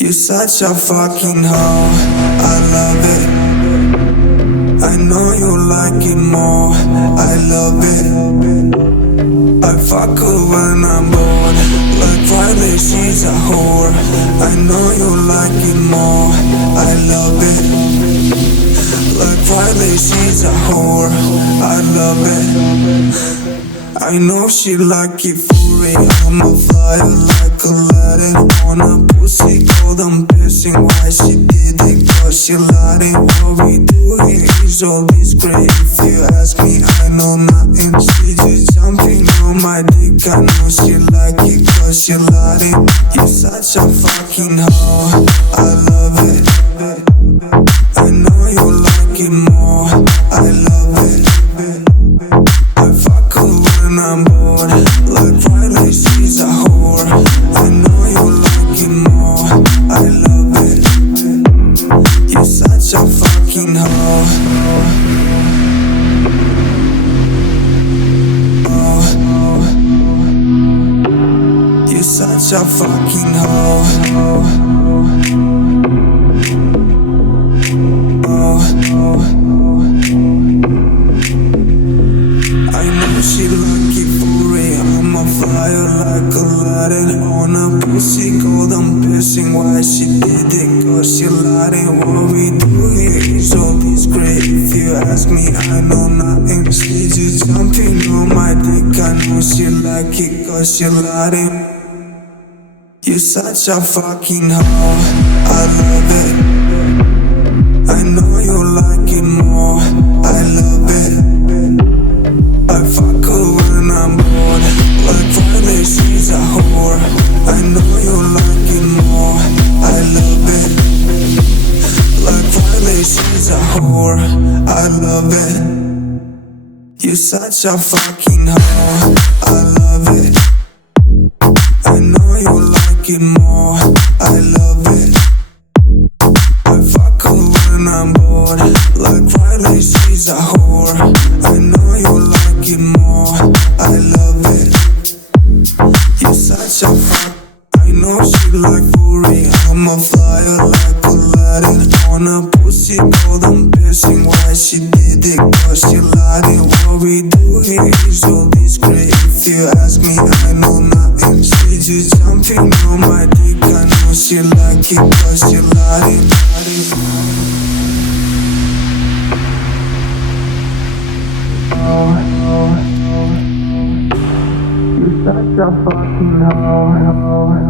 You such a fucking hoe, I love it. I know you like it more, I love it. I fuck her when I'm bored, like Friday she's a whore. I know you like it more, I love it. Like Friday she's a whore, I love it. I know she like it for real. I'm a flyer like Aladdin on a pussy cold. I'm pissing why she did it, cause she lied it. What we do here is always great. If you ask me, I know nothing. She just jumping on my dick. I know she like it, cause she lied it. You're such a fucking hoe, I love it. I know you like it more, I love it. I fuck her when I'm bored, like Friday she's a whore. I know you like it more, I love it. You're such a fucking hoe. Oh, you're such a fucking hoe. She like it for real. I'm a flyer like Aladdin on a pussy cold. I'm pissing why she did it, cause she lied it. What we do here is always great. If you ask me, I know nothing. She just jumping on my dick. I know she like it, cause she lied it. You're such a fucking hoe, I love it. I know you like it more, I love it. I fuck her when I'm bored, like Friday she's a whore. I know you like it more, I love it. Like Friday she's a whore, I love it. You're such a fucking hoe, I love it. I know you like it more, I love it. I fuck her when I'm bored, like Friday she's a whore. I know you like it more, I love it. You're such a fuck. I know she like for real. I'm a flyer like Aladdin on a pussy cold. I'm pissing why she did it, cause she lied it. What we do here is always great. If you ask me, I know nothing. She just jumping on my dick. I know she like it, cause she lied it. You're such a fucking hoe.